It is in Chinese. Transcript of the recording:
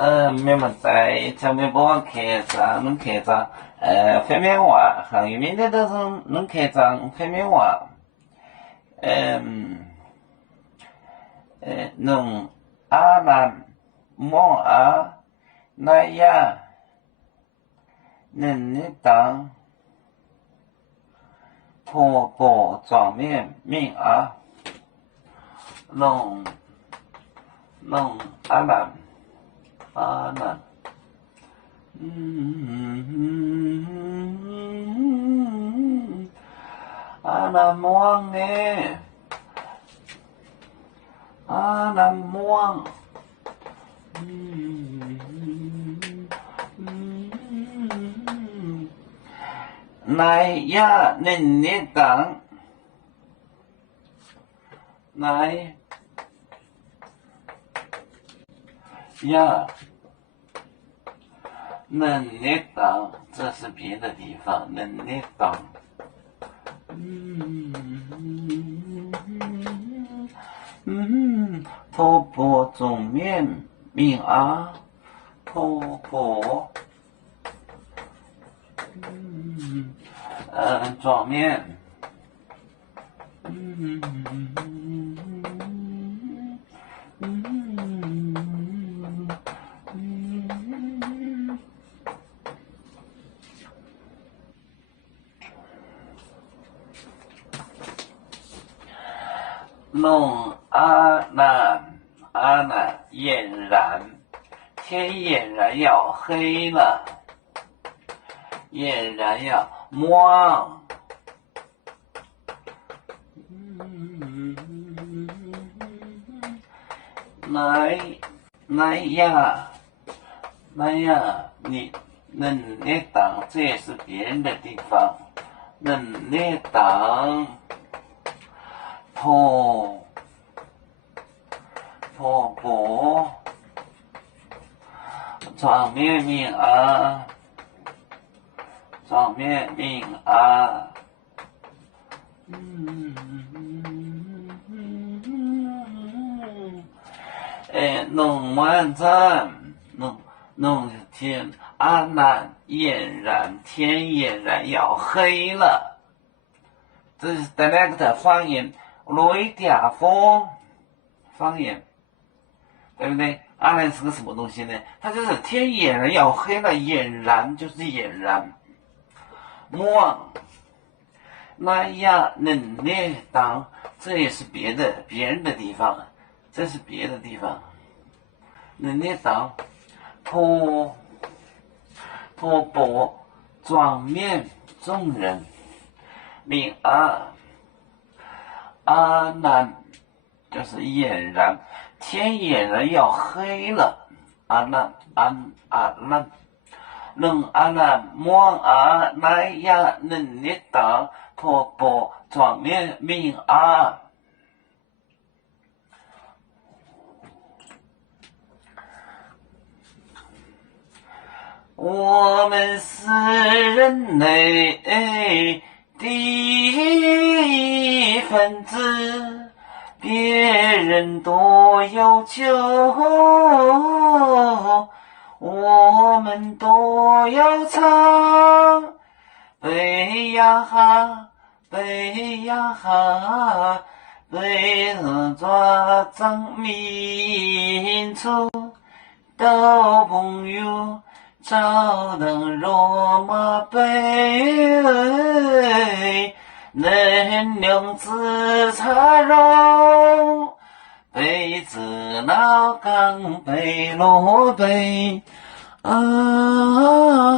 那么在前面帮课上能课上方面话，汉语面的都是能课上方面话，能阿兰莫阿那呀，能你当托钵状面命啊，能阿兰。阿难，阿难莫呢？阿难莫，来呀，恁你当，来呀。能力当，这是别的地方。能力当，头部正面命啊，头部，正面，弄阿难俨然，天俨然要黑了，俨然要摸，来呀，你能力当，这也是别人的地方，能力当。头部正面命啊，正面命啊，弄完赞，弄天阿难俨然，天俨然要黑了，这是在那个的方言。雷嗲风方言，对不对？阿难是个什么东西呢？它就是天俨然要黑了，俨然就是俨然。莫那呀能力当，这也是别人的地方，这是别的地方。能力当，托钵状面众人，命阿难就是俨然，天俨然要黑了。阿难，能阿难莫阿那呀能力当，托钵状面命啊。我们是人类的一份子，别人多要求，我们都要唱。背呀哈，背呀哈，背着抓张民族到朋友。照灯罗马杯，能量自茶肉，杯子老钢杯罗杯啊。